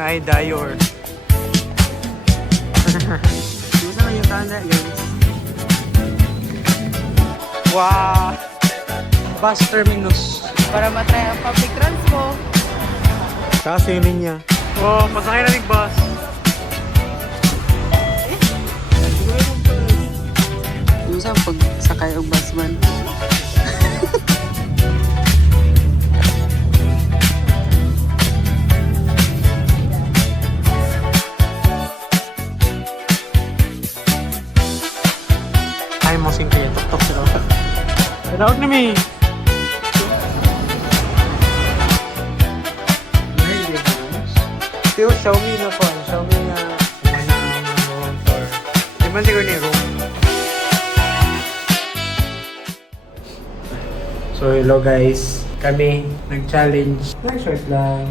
na ay Dior. Gusto na yung tanda, guys. Wow! Bus terminus. Para matry ang public transport. Kasi yun niya. Oh, pasakay na ng bus. Yung saan pag sakay ang bus man? Ay mo sing kaya tok sila. Tawag na mi. Still Xiaomi na po. Xiaomi na room tour. Di man siguro ni room. So hello guys. Kami nag-challenge. Nag-short lang.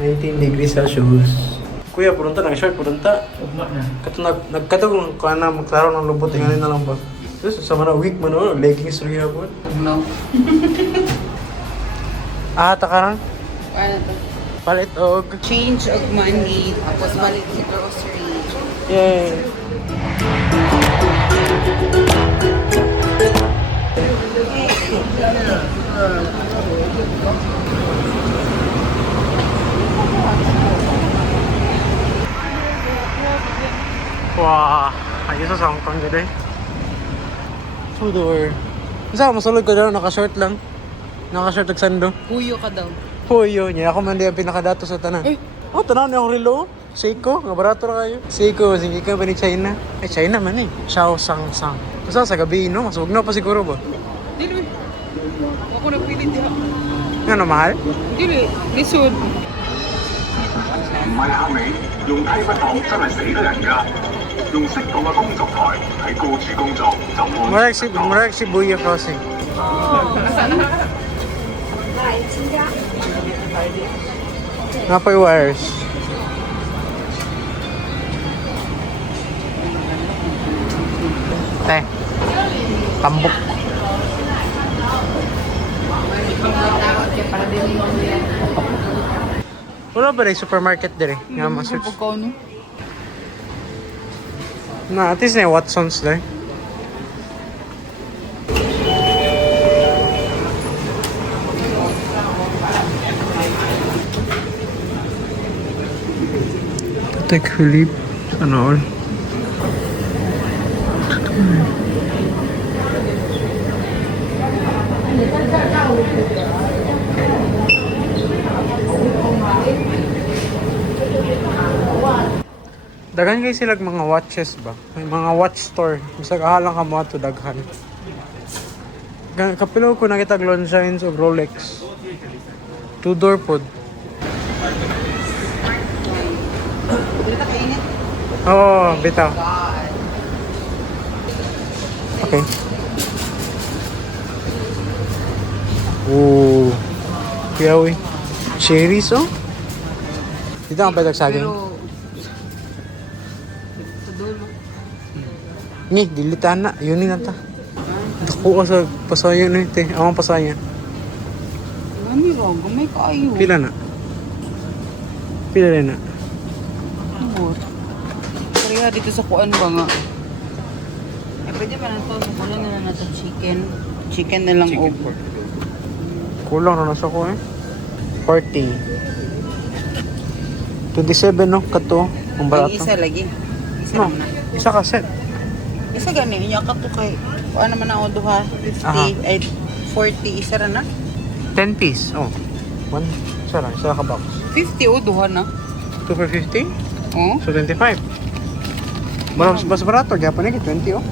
19 degrees Celsius. Kuya, purunta, nag-short, purunta. Nagkatog ka na magklaro ng lubot, tingnan na lang ba? Tapos sa mga week man, leggings rin ako. No. Takarang? Ano to? Palit og. Change of money. Tapos balik sa grocery. Yay! Wah, ayos sa Hong Kong gede. Sudor. Isa masulod ko daw naka-short lang. Naka-short og sando. Huyo ka daw. Puyo niya ako man di ang pinakadato sa tanan. Oh, tanaw niya akong relo. Seiko, nga barato ra kayo. Seiko, sige ka ba ni China? Ay, China man eh. Xiao Sang Sang. Basta sa gabi, no? Mas wag na pa siguro ba? Dili. Ako nagpilit diha. Ano, mahal? Dili. Lisod. 唔係客尾，用梯不當真係死得人㗎。用適當嘅工作台喺高處工作就安全。 Murag si Buya Crossing. Nga pa yung wires. Tambok. Wala ba rin supermarket dire? Nga ma-search. Pagkaw no? Na, at least na yung Watsons there. Patek Philippe. Ano all? Daghan kayo silang mga watches ba? May mga watch store. Bisag ahalang ka mo ito daghan. Kapilo ko nakita Longines o Rolex. Two-door pod. Dili ta kainit. Oo, bitaw. Okay. Ooh. Piyawi. Cherries oh? Dito ang padag saging. Pero sa dulo. Ni, dilitan na. Yun na ta. Dako ka sa pasayan na ito. Amang pasayan. Ano ro, gamay kaayo. Pila na? Pila rin na? Bot. Kaya dito sa kuan ba nga? Eh, pwede ba na ito? Kulang na lang natin chicken. Chicken na lang over. Kulang na nasa ko eh. 40. 27 no? Kato. Ang Ang barato. isa lagi. Isa No, lang na. isa ka set. Isa gani, iya ka to kay kuan naman ako duha, 50 Aha. ay 40 isa ra na. 10 piece. Oh. One. Isa lang. Isa ka box. 50 o duha na. 2 for 50? Oh. So 25. Mas barato. Japan eh. 20 oh.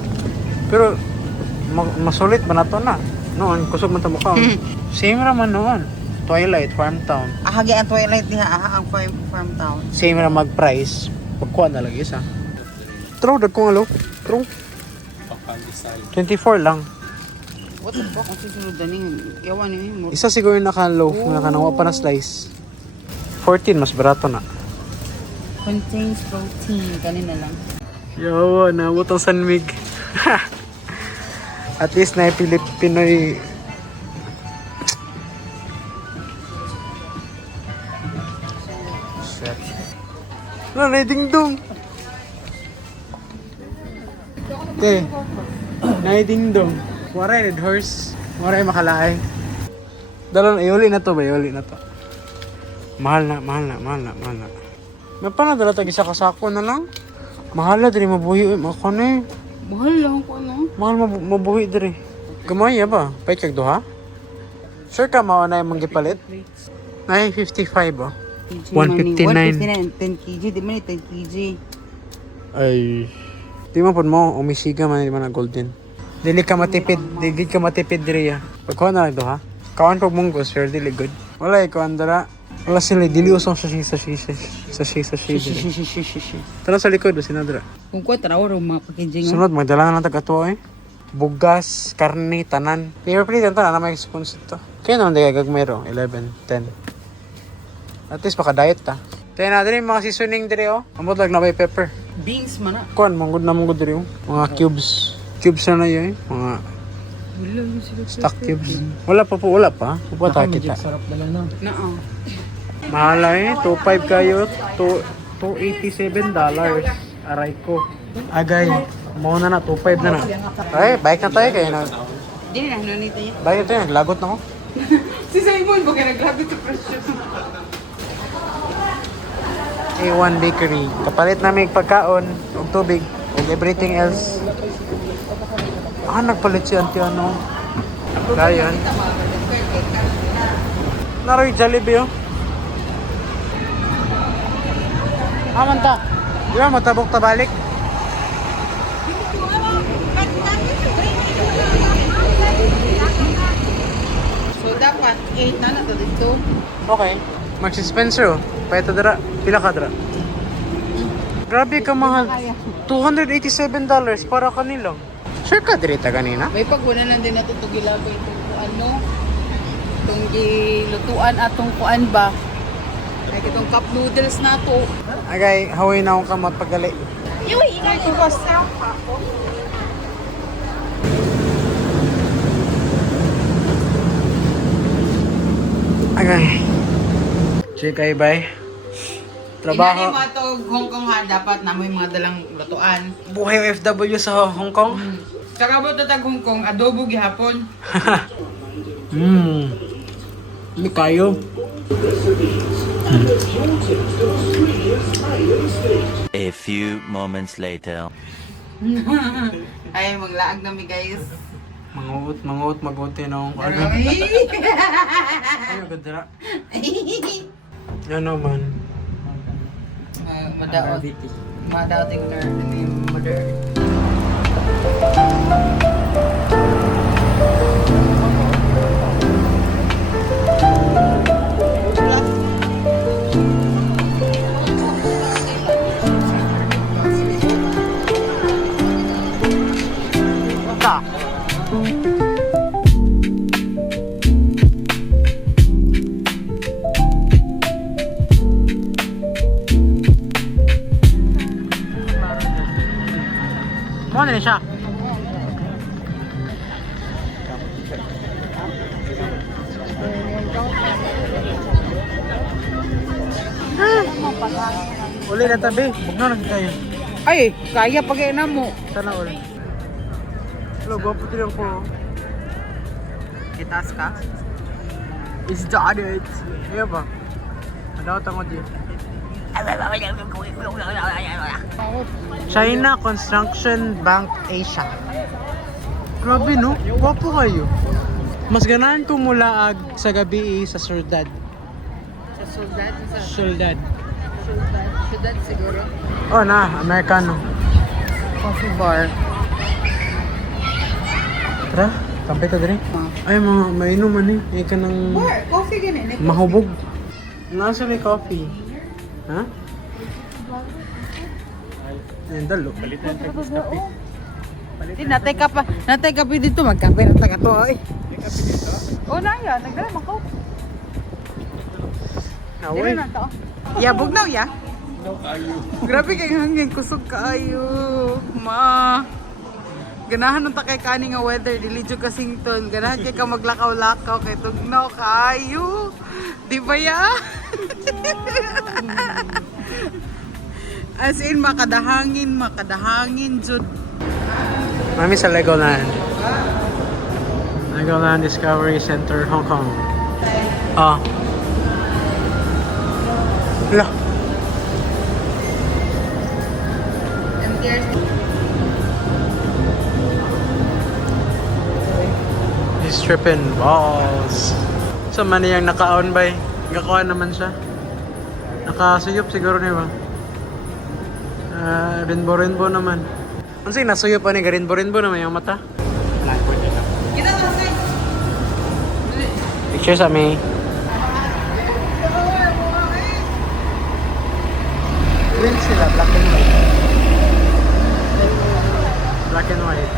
Pero masulit ba na to na? Noon, kusog man ta mukha. Same raman noon. Twilight, Farm Town. Ahagi ang Twilight diha, ang farm town. Same ra mag-price. Pagkuha na lang isa. True, dagkong alo. True. 24 lang. What the fuck? Ang susunod na ni yawan ni mo. Isa siguro yung naka-loaf, naka-nawa pa na slice. 14, mas barato na. Contains protein kanina lang. Yo, naabot ang sanmig. At least na Pinoy. Shit. Wala na dingdong. Te. Na dingdong. Waray red horse. Waray makalaay. Dalon ayuli na to ba? Ayuli na to. Mahal na. Mapana dala tag isa kasako na lang. Mahal na diri mabuhi ako na. Mahal lang ko, no? Mahal mabuhi diri. Gamay ba? Pay kag duha? Sure ka mao na imong gipalit? Ay 55 oh. 159. 10 kg, di man 10 kg. Ay. Di mo pud mo umisiga man na golden. Dili ka matipid diri ya. Pagkuha na lang duha. Kawan pag mong sure dili good. Wala ikaw andara. Wala sila dili usong sa Tara sa likod sinadra. Kung ko tanaw ro mga packaging. Sunod magdala na lang tag ato eh. Bugas, karne, tanan. Paper plate yan na may sponsor to. Kaya naman di gagmero, 11, 10. At least maka-diet ta. Kaya na din yung mga seasoning dire oh. Amot lang na may pepper. Beans man na. Kuan, manggod dire oh. Mga cubes. Cubes na yun eh. Mga Wala yung sila. stock cubes. Wala pa. Pupunta kita. Sarap na lang na. Mahal eh. 2.5 kayo. $287. Aray ko. Agay. Mau na 2.5 na. Ay, bike na tayo kayo na. Dili na nanita yan. Bike na tayo, naglagot na ko. Si Simon ba kaya naglabit sa presyo? A1 Bakery. Kapalit namin pagkaon, ug tubig, ug everything else. Nagpalit si Auntie ano. Dayan. Naroy Jollibee oh. Manta. Di ba matabok ta balik? So dapat 8 na to dito. Okay. Mag-Spencer oh. Paito dira. Pila ka dira? Grabe ka mahal. $287 para kanilang. Sure ka dirita kanina? May paguna lang din nato to gilabay itong ano. Itong gilutuan atong kuan ba. Kaya itong cup noodles na to. Agay, haway na akong kamot paggali. Yui, ingay ko ba sa ako? Agay. Check ay bye. Trabaho. Inani mo ito Hong Kong ha, dapat na may mga dalang lutuan. Buhay OFW sa Hong Kong. Saka ba ito Hong Kong, adobo gihapon. Hindi kayo. A few moments later. Ay, maglaag na mi guys. Manguot, maguti na akong kaagad. Ay, gadra. Yan naman. Madaot yung mother. Mo na siya. Uli na tabi. Bugno na kayo. Ay, kaya pag na mo. Sana all. Hello, gwapo din ako. Kitas ka? Is that it? Iya ba? Ano ako di? China Construction Bank Asia. Grabe no? Gwapo kayo. Mas ganahan ko mula sa gabi sa Ciudad. Sa Soldad? Ciudad. Soldad siguro. Oh na, Americano. Coffee bar. Tara, kampay ka dali. Ay, mga mainom man eh. Ay ka ng Bar, coffee ganun. mahubog. Nasa may coffee. Ha? Ayan, dalo. Natay ka pa dito, magkape na taga to ay. Oh, na yan, nagdala mo ko. Away. Ya, bugnaw ya. Grabe kay hangin, kusog kaayo. Ma. Ganahan nung takay kani nga weather, dili jud Kasington. Ganahan kay ka maglakaw-lakaw kay tugnaw kaayo. Di ba ya? As in, makadahangin, jud. Mami sa Legoland. Legoland Discovery Center, Hong Kong. Ah. Wala. He's tripping balls. Sa man niyang naka-on ba? Nakakuha naman siya. Nakasuyop siguro niya ba? Rainbow naman. Ano sa'yo, nasuyop pa ni rainbow naman yung mata. Picture sa me. Green sila, black and white. Black and white.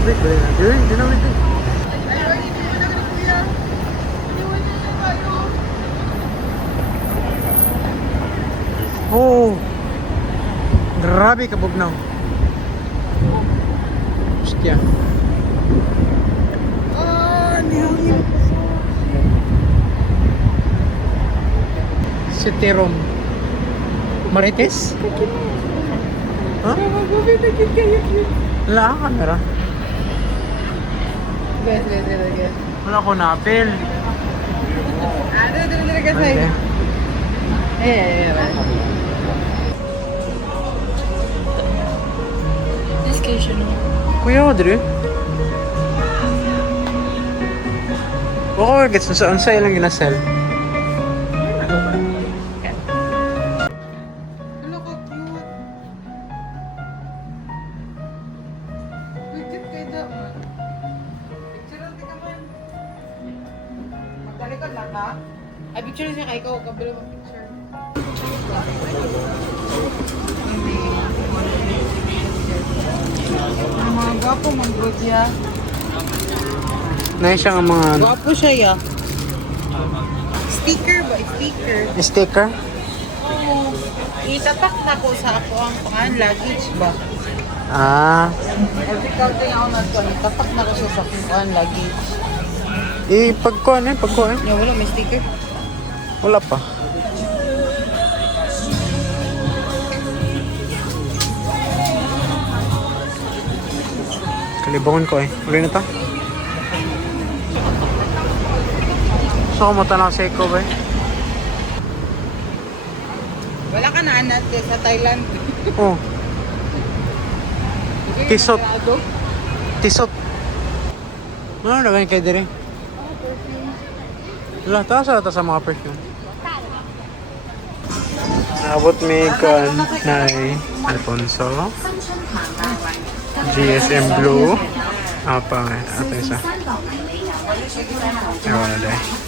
Wait, di na wait. Oh! Grabe kabugnaw. Hostia. Nihangin. City room. Marites? Ha? Wala ang camera. Wala ko na-apel. Kuya Audrey? Baka gets saan sa ilang ginasel? Ano ka cute? Legit kay Daman. Picture natin ka man. Magtalikod lang ha? Ay, picture siya kay ikaw. Kabila mo picture. Ang mga gwapo mong bro siya. Nais siya nga mga Gwapo siya ya. Sticker ba? Sticker. sticker? Oo. Itatak na ko sa ako ang luggage ba? Ah. Every country ako na ito. Itatak na ko siya sa akong luggage. Pagkuhan. Yeah, wala, may sticker. Wala pa. Kalibangon ko eh. Uli na ta. So, kumata na sa Eco ba eh? Wala ka na anak sa Thailand. Oh. Tisot. Tisot. Ano na ganyan kayo dire? Wala, taas sa mga perfume. Nabot may kan Nay Alfonso. GSM Blue. Apa nga? Ito isa. Ay, wala dahil.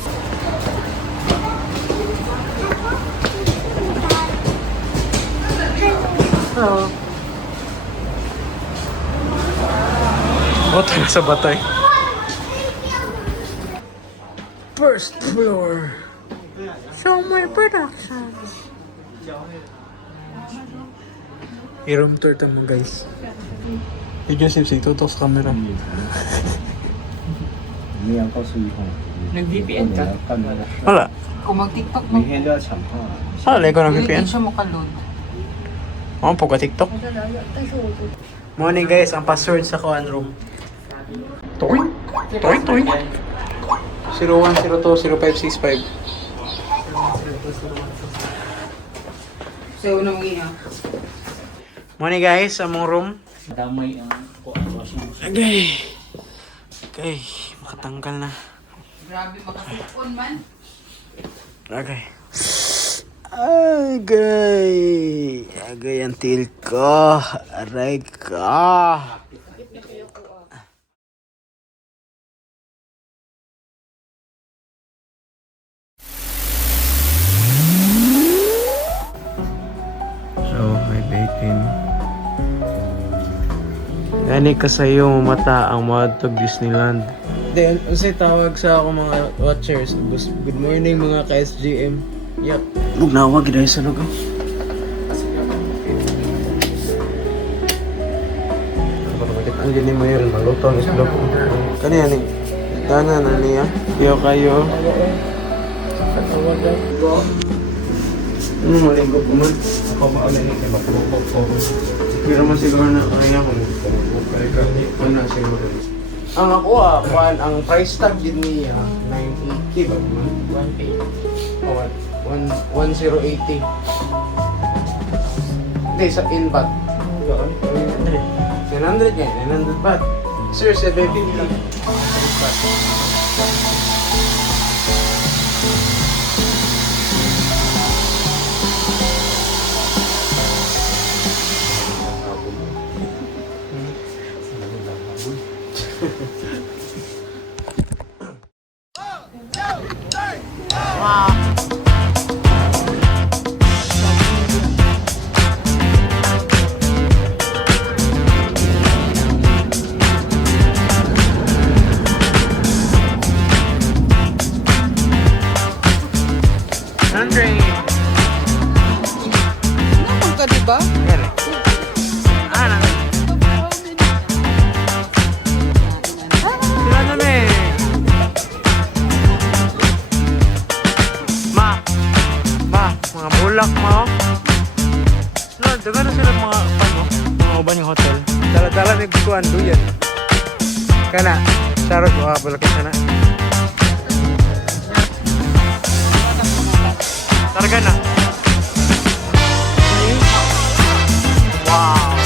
Hello. Bota na sa batay. First floor. Show my productions. I-room tour tamo guys. Video sip tutok sa camera. Nag-VPN ka? Wala. Kung mag-tiktok mo, Wala, ikaw ng hindi VPN. siya makaload. Oh, pagka TikTok. Morning guys, ang password sa kuan room. Toy. 01020565. So, unang ina. Morning guys, ang mong room. Damay ang kuan Okay, makatanggal na. Grabe, makasipon man. Okay. Agay ang til ko. Aray ka. So, may bacon. Gani ka sa'yo mata ang matog Disneyland. Then, unsay tawag sa ako mga watchers. Good morning mga ka-SGM. Yup. Bugnawag dahil sa lugaw. Ang gini mo yun, maluto ang islog. Kaniya ni? Dana na niya. Kayo. Maligo po man. Ako maulan ito, magpupok ko. Pero naman siguro na kaya kung pumupok. Kaya kami ko na siguro. Ang ako ang price tag din niya, 980 ba man? 180. Oh, 1080. Hindi, sa in baht. 900 nga, 900 baht. Sir, 750. Baht. Andre! Naman ka, diba? Yan eh. Ano? Sila na eh. Mga bulak mo. No, daga na sila mga mga uban yung hotel. Dala-dala may kukuhan doon yan. Kana, charot ko bulak ka na. Targa na. Wow.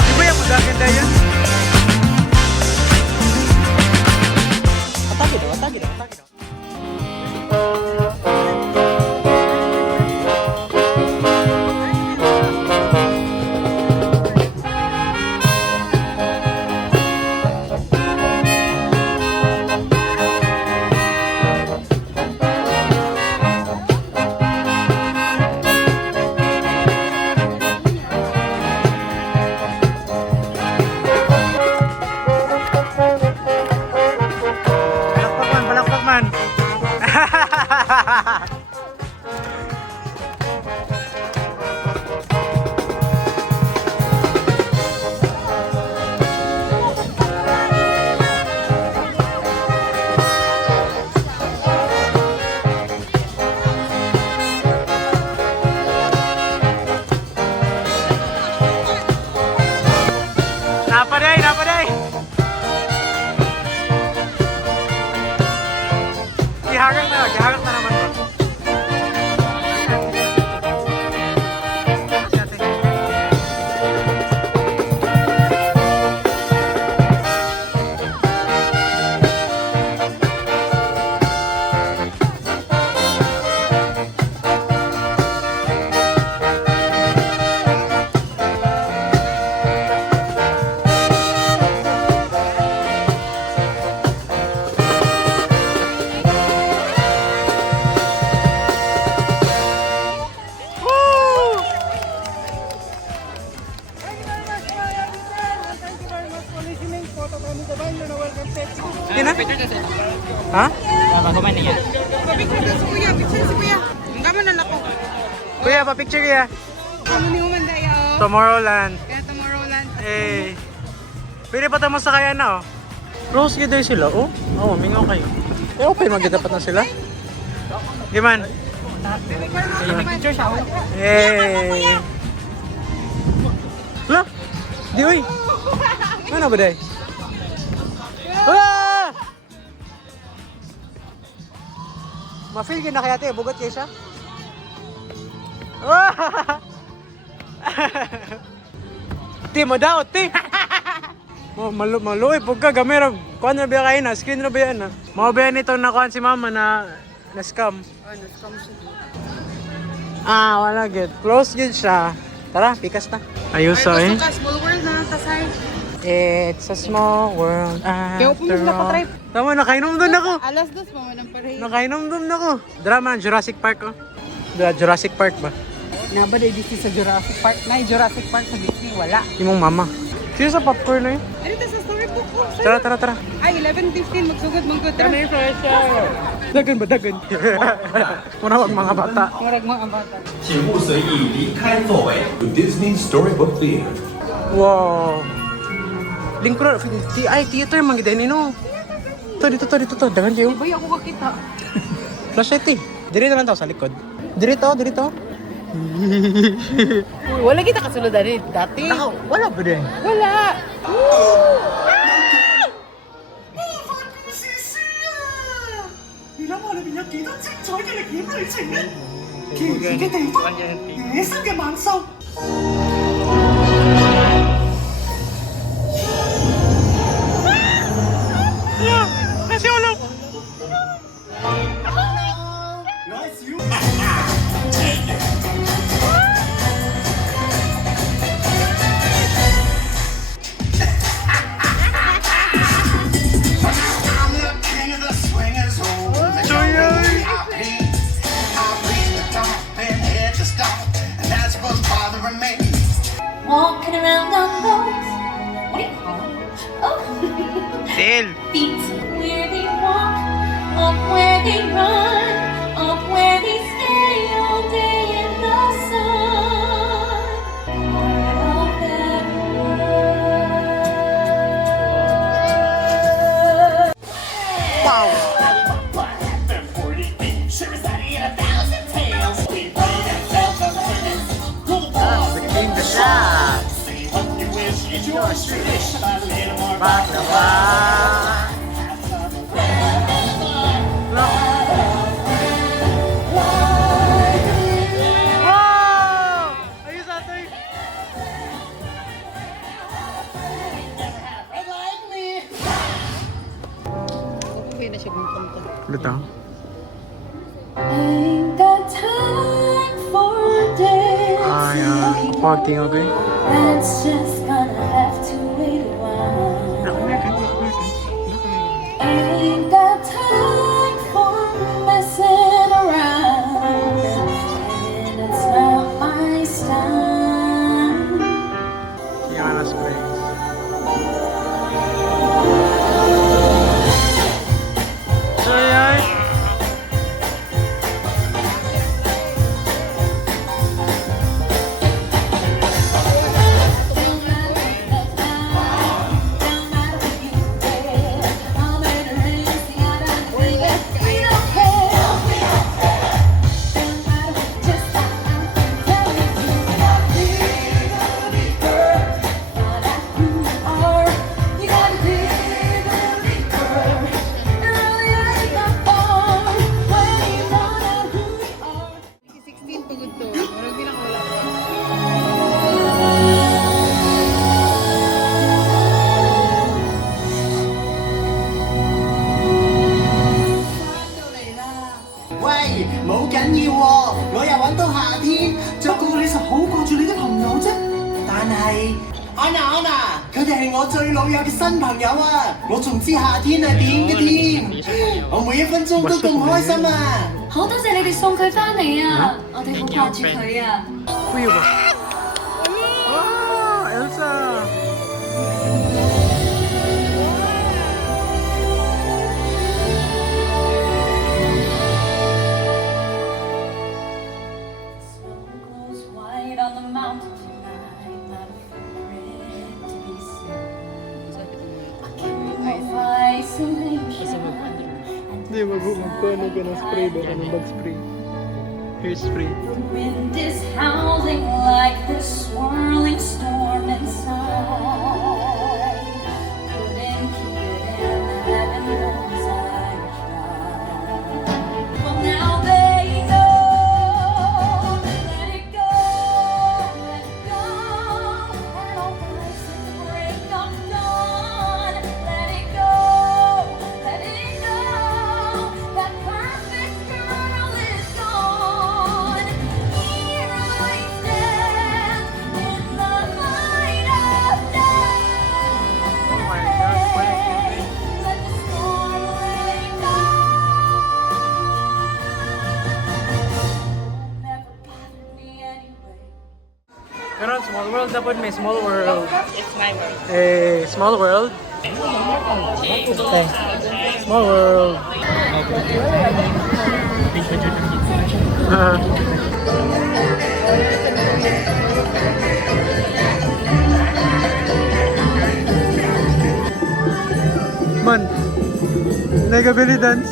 Di ba yung magaganda yan? Atagi daw. Balakpak man. Napaday. Gihagak na naman to. Hindi na? Ha? Kumain na yan. Picture si kuya. Ang gama na lako. Kuya, pa-picture kuya. Kamo ni Uman dayo. Tomorrowland. Kaya Tomorrowland. Eh. Pwede pa tamo sa kaya na oh. Rose gid sila oh. Oo, mingaw kayo. Eh okay magdapat na sila. Giman. Picture siya. Eh. Lah. Di oy. Mana ba day? Ah! Ma-feel gina kaya te, bugat kay siya. Ah! Ti mo daw, ti. Maluoy pug ka gamera. Kuan na ba kay na? Skin na ba yan na? Mao ba yan ito na kuan si mama na scam? Na-scam siya. Ah, wala gid. Close gid siya. Tara, pikas na. Ayos eh. Small world na tasay. It's a small world Kaya po after nila ko all. try. Tama, nakainom doon ako. Alas 2 pa man ang pareho. Nakainom doon ako. Drama, Jurassic Park oh. Jurassic Park ba? Naba dito sa Jurassic Park. Jurassic Park sa Disney wala. Yung mong mama. Sino sa popcorn na yun? Ano ito sa storybook ko? Tara. Ay, 11:15 magsugod manggod. Tara. Dagan ba, dagan? Muna wag mga bata. Murag mga bata. 请勿随意离开座位。Disney Storybook Theater。Wow. Lingkura, ay, theater, mangiday nino. Dito. Dagan kayo. Bay ako kakita. Flashlight eh. Diri naman tao sa likod. Diri to. Uy, wala kita kasunod dati. Wala ba din? Wala. 你諗下裏邊有幾多精彩嘅歷險旅程呢？奇異嘅地方，野生嘅猛獸。Walking around on those, what do you call them? Oh, Del. feet. Where they walk, up where they run, up where they stay all day in the sun. Part of that world. Wow. Maganda siya. Baklava. Wow! Ayos atoy. Okay na siya gumunta. Lutang. Ain't got time for dancing. Parking, okay? That's just gonna have to wait a while. Ain't got time for messing around, and it's not my style. Kiana's place. So yan. Anna，佢哋係我最老友嘅新朋友啊！我仲知夏天係點嘅添，我每一分鐘都咁開心啊！好多謝你哋送佢返嚟啊！我哋好掛住佢啊！ Kuya ba? Ah, Elsa! Snow glows white on the mountain tonight, not a footprint to be seen. A kingdom of isolation. Hindi, magkuhan ka ng spray ba? Anong bag-spray? Hairspray. The wind is howling like this swirling storm inside. Couldn't keep it in, heaven knows I tried. Well, now they know. Let it go, let it go. And I'll rise at the break of dawn. Let it go, let it go. That perfect girl is gone. Here I stand in the light of day. Let the storm rain down. Never bothered me anyway. Pero small world dapat may small world. It's my world. Small world. Small world. Ah. Man. Nagabili dance.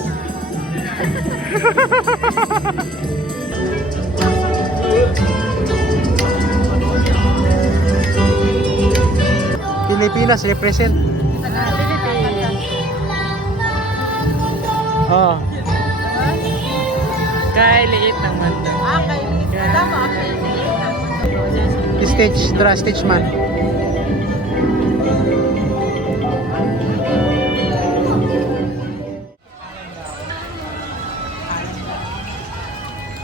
Pilipinas represent. Oh. Kay liit naman to. Kay liit. Tama, kay liit. Stage, stage man.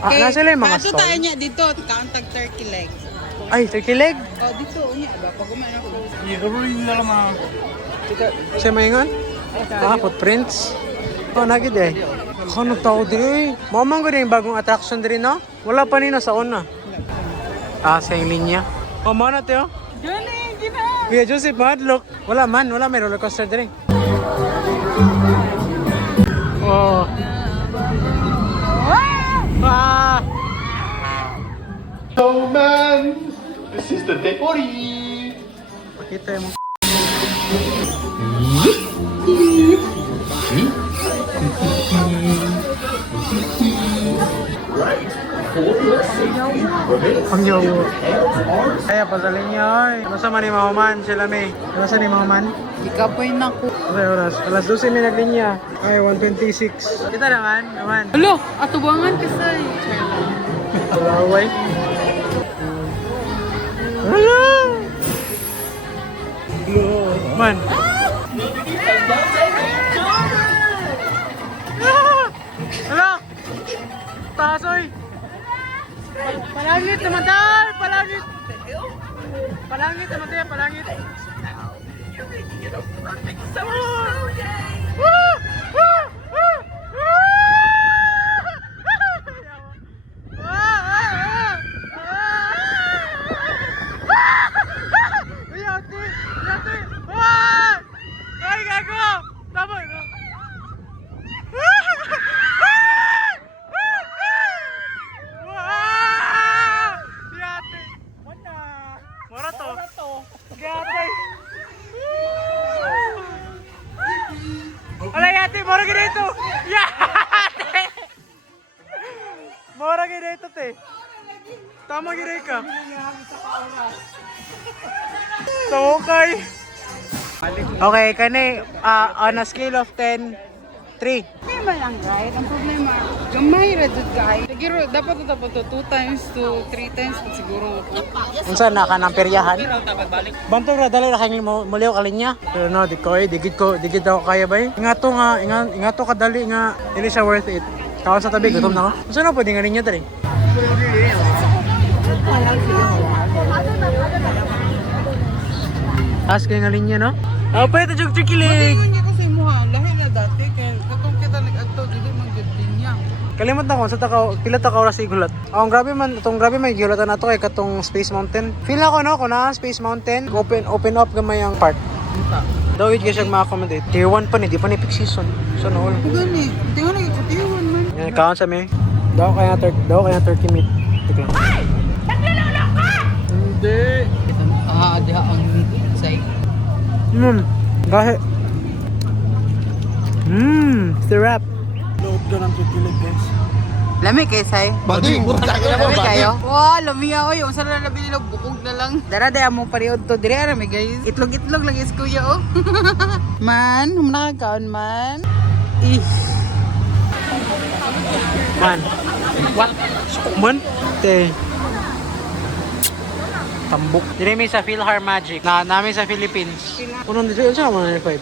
Nasa sila yung mga Kaso tayo stall? niya dito, kauntag turkey leg. Ay, turkey leg? Oh, dito, unya ba? Pag kumain ako. Sa maingon? Footprints? Oh, nagid eh. Ano tao di eh. Mamang ko din yung bagong attraction din no? Wala pa nina sa una. Sa yung linya. Oh, mana tayo? Johnny, gina! Kuya Joseph, madlock. Wala man, wala may roller coaster din. Oh. Ah! Oh man, this is the Teori. Pakita mo. Ang yawo. Kaya pasalin niya oy. Ano sa man ni Mahuman sila may? Ano sa ni Mahuman? Ikapoy na ko. Okay, oras. Alas 12 may naglinya. Ay, 1:26. Kita naman. Alo, atubangan kasay. Laway. Hello! Man. Hello! Tasoy! Palangit naman tayo! Palangit! Palangit naman tayo! Palangit! Ay, gago! Tama na! Yate! Mora to! Yate! Wala yate! Mora ganito! Yate! Mora ganito te! Tama ginay ka! So okay! Okay, kani on a scale of 10, 3. Problema lang, right? Ang problema, gamay ra jud kay. Siguro dapat to 2 times to 3 times pag siguro. Unsa na ka ng peryahan? Bantog ra dali ra kay muliw kalinya. Pero no, di daw kaya bay. Ingato ka dali nga dili siya worth it. Kaon sa tabi gutom na ko. Unsa na pwede nga linya dali? Ask nga linya no? Pwede jug chikilig. Hindi ko sa imuha, lahi na dati kay katong kita nag-adto dili man gud linya. Kalimot na ko sa pila ta ka oras igulat. Ang grabe man gigulatan nato kay katong Space Mountain. Feel ako no ko na Space Mountain, open up gamay ang park. Daw it gyud ma-accommodate. Tier 1 pa ni, di pa ni peak season. So no. Gani, tingon na ikutiwan man. Yan kaon sa me. Daw kaya turkey meat. Tik lang. Hindi. Diha ang say. Gahe. Syrup. Load ka ng kikilig guys. Lami kay say. Bading, Lami kayo. Wow, lami oy, unsa na nabili lo bukog na lang. Dara day among pariod to dire ara mi guys. Itlog lang is kuya oh. Man, humna ka kaon man. Man. What? Sukuman? Te. Tambok. Dire mi sa Philhar Magic. Namin sa Philippines. Unong dito sa mo na 5.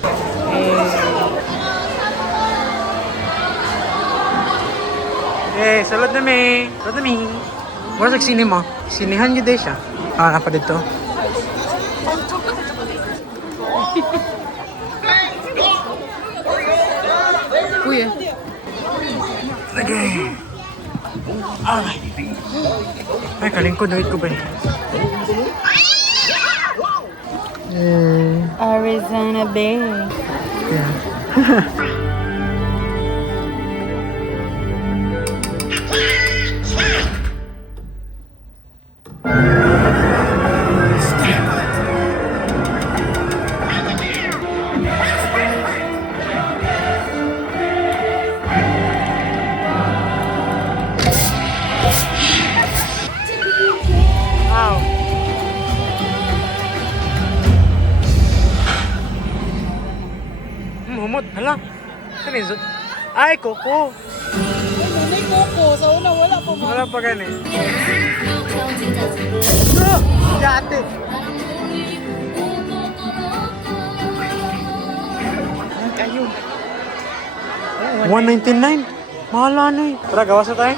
Salad na mi. Wala sa cinema. Sinihan yun din siya. Napa dito. Kuya. Okay. Ay, kalingkod. Wait ko ba eh. Arizona Bay. Yeah. Kamot, hala. Ano yun? Ay, Coco. May koko. Sa una, wala pa mo. Wala pa gani. Dati. Kayo. 199. Mahala na eh. Tara, gawas na tayo.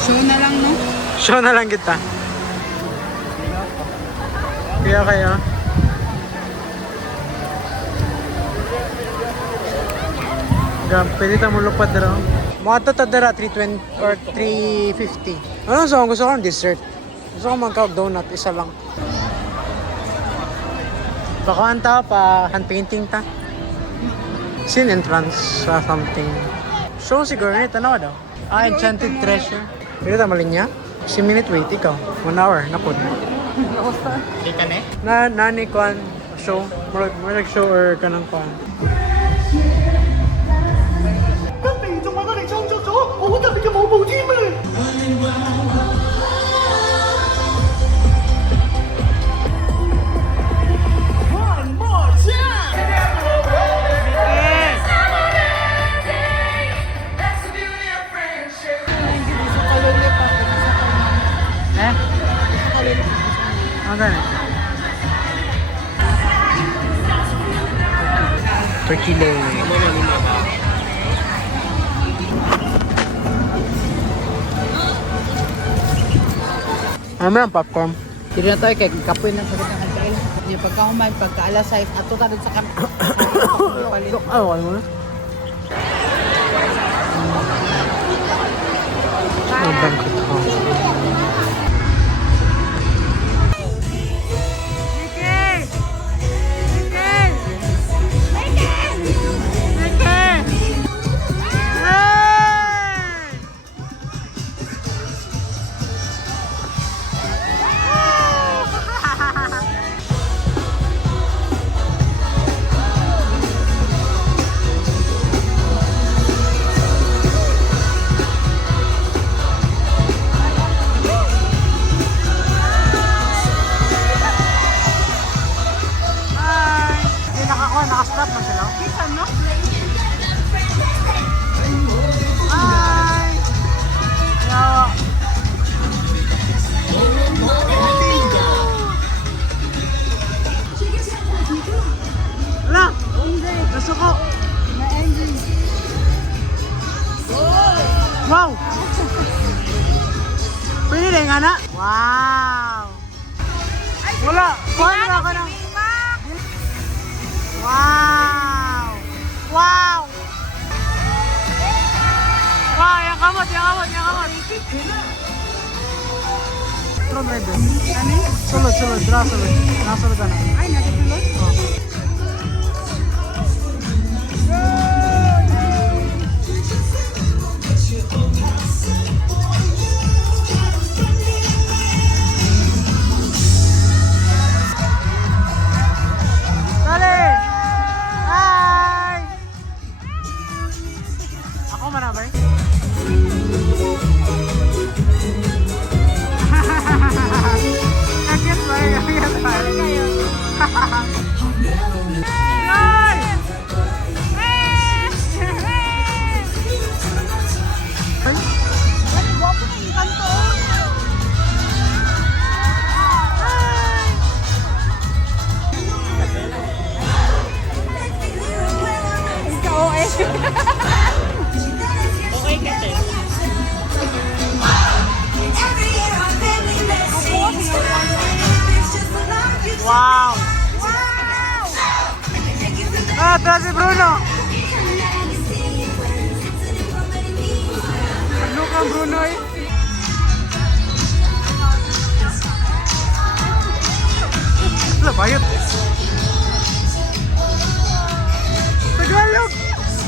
Show na lang, no? Show na lang kita. Kaya kaya. Pwede tayo mulupad na raw. Mga tatadara, 320 or 350. Ano sa gusto ko ng dessert? Gusto ko magka-donut, isa lang. Bakaan ta pa, hand painting ta. Scene entrance, something. Show siguro nito, ano daw? Ah, Enchanted Treasure. Pwede tayo malinya? 10 minute wait, ikaw. 1 hour, napod. Nani kuan show, murag show or kanang kuan. 跟你仲話我哋創作咗好特別嘅舞步添啊！Eh? Ano Turkey leg. Ano ang popcorn? Dito na tayo kay kapoy na sa kitang kantail. Di pagkahuman, pagka-alas 5, ato ta doon sa kan. Ano mo na? Ang bangkot ko. Naka-stop na sila. Bisan, no? Hi! Yawa. Wala! Nasuko! Wow! Pwede rin nga na? Wow! Wala! Wala ka na! Wow! Wow! Wow! Yang kamot! Yang kamot! Yang kamot! Sulod rin doon. Ano? Sulod, sulod. Dra, sulod. Nakasulod ka na. Ay, nasa tulog? Oh. Dali! Hi! Ako manabay? Kaget ba? Kaget ba? Yay! Guwapo na yung kanto. Ikaw, eh. Okay ka, te. Wow! Ah, ito si Bruno! Ano kang Bruno eh? Wala, bayot! Tagalog!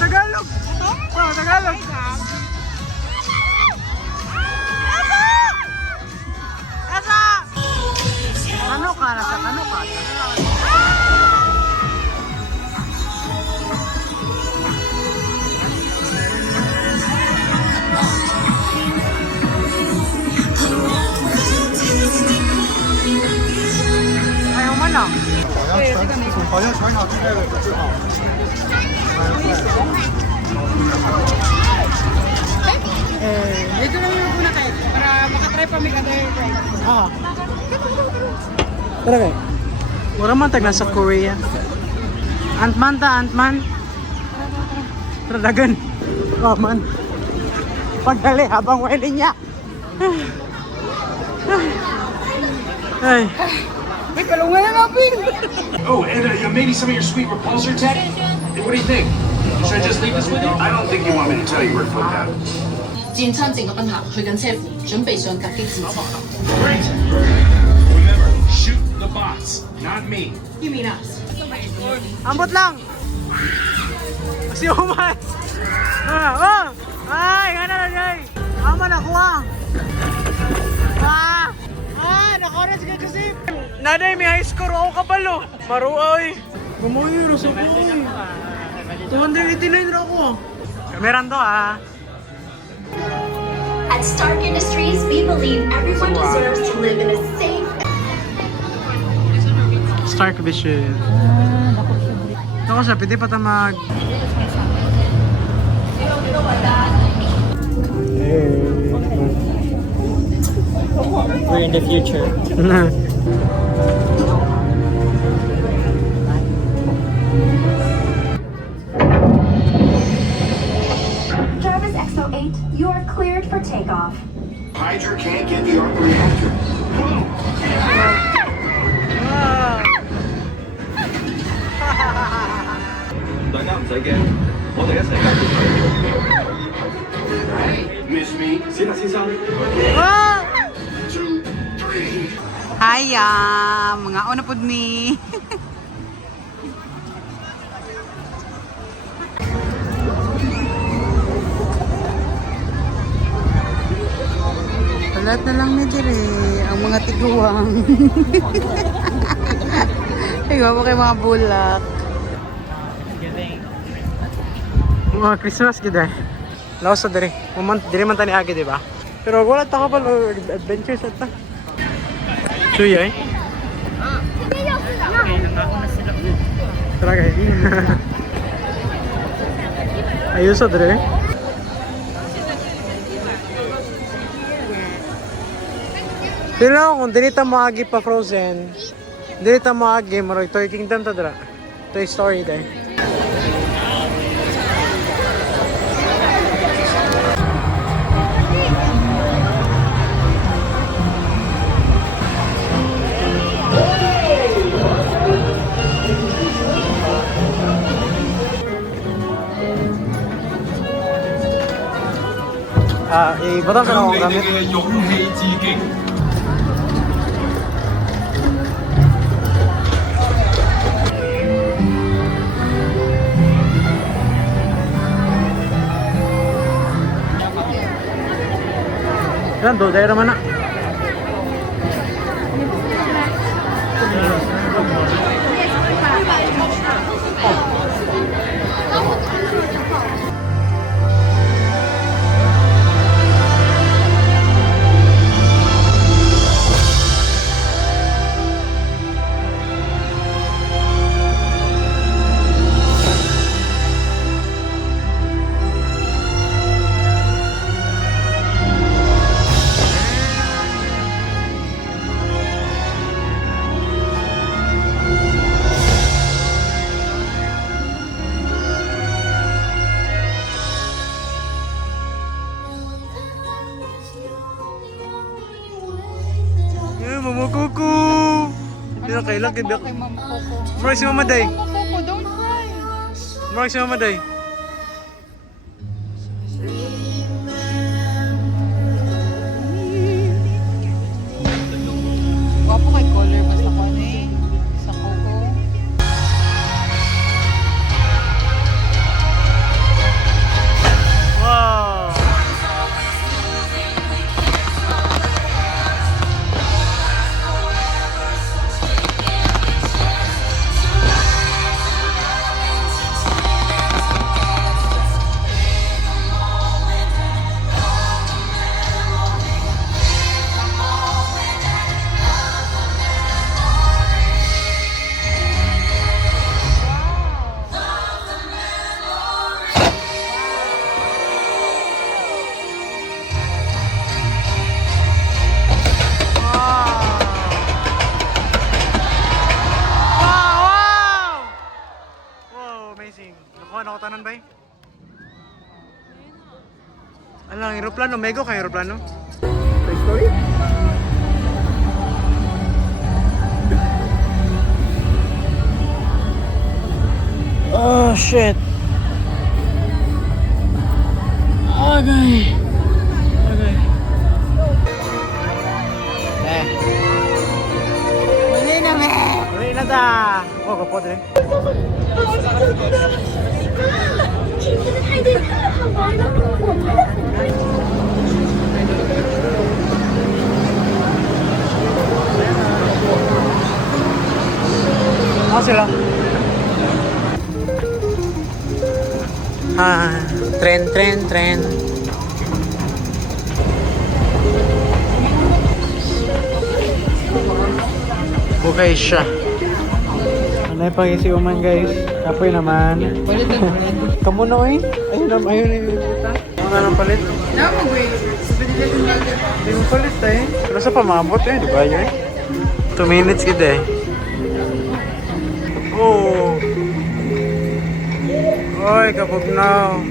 Tagalog! Oh, Tagalog! Esa! Ano ka? Nasa ano ka? Ayaw man lang. Dito lang yung muna kayo para makatry pa may other rides. Ah. Tara kay. Wala man tag nasa Korea. Ant-Man ta, Ant-Man. Tara dagan. Oh man. Pagdali habang wailing niya. Ay. May kalungan na namin! Oh, and maybe some of your sweet repulsor tech? What do you think? Should I just leave this with you? I don't think you want me to tell you where to put that. 戰親整個賓客去緊車庫，準備上突擊戰前。 Great! Remember, shoot the bots, not me. You mean us? Ambot lang. Si Umay. Oh. Ay, ano na jay. Ama nakuha. Naka-orange ka kasi. Naday, may high score ako kabalo. Maruoy. Gumayo, rasa ko eh. 289 na ako. Kameran to ah. At Stark Industries, we believe everyone deserves to live in a safe Stark Vision. Ako siya, pwede pa tamag. We're in the future. Jarvis XO8, you are cleared for takeoff. Hydra can't get the arc reactor. Miss me? Ah! 2, 3. Hiya! Mga una pod mi. Palat na lang ni dire ang mga tiguang. Ikaw mo kay mga bulak. Mga Christmas gid eh. Laos sa dire. Dire man tani agi, di ba? Pero wala ta ka pa adventures at ta. Chuya eh. Tara kay. Ayos sa dire. Pero kung dinita mo agi pa Frozen, dinita mo agi maroy Toy Kingdom ta dira. Toy Story day. Ibutang ka na akong gamit. Yan, dodaya naman na. Mama Kuku! Hindi na kailang kaya. Kay Mama Coco. Mark si Mama Day. Mama Coco, don't cry. Mark si Mama Day. Wapo kay color basta ko eh. Sa Coco. Wow! aeroplano, mego kang aeroplano. Toy Story? Oh shit. Okay. Okay. Uli na ta. Oh, kapot rin. 请这个派对太好玩了，我们的很难。 Ako sila. Ah, tren. Okay siya. Ano yung pag-isiuman guys? Kapoy naman. Kamu na eh. Ayun na. Ano nang palit? Hindi mo palit eh. Pero sa pamabot eh, di ba yun? 2 minutes kita eh. Oh. Oy, kapag now.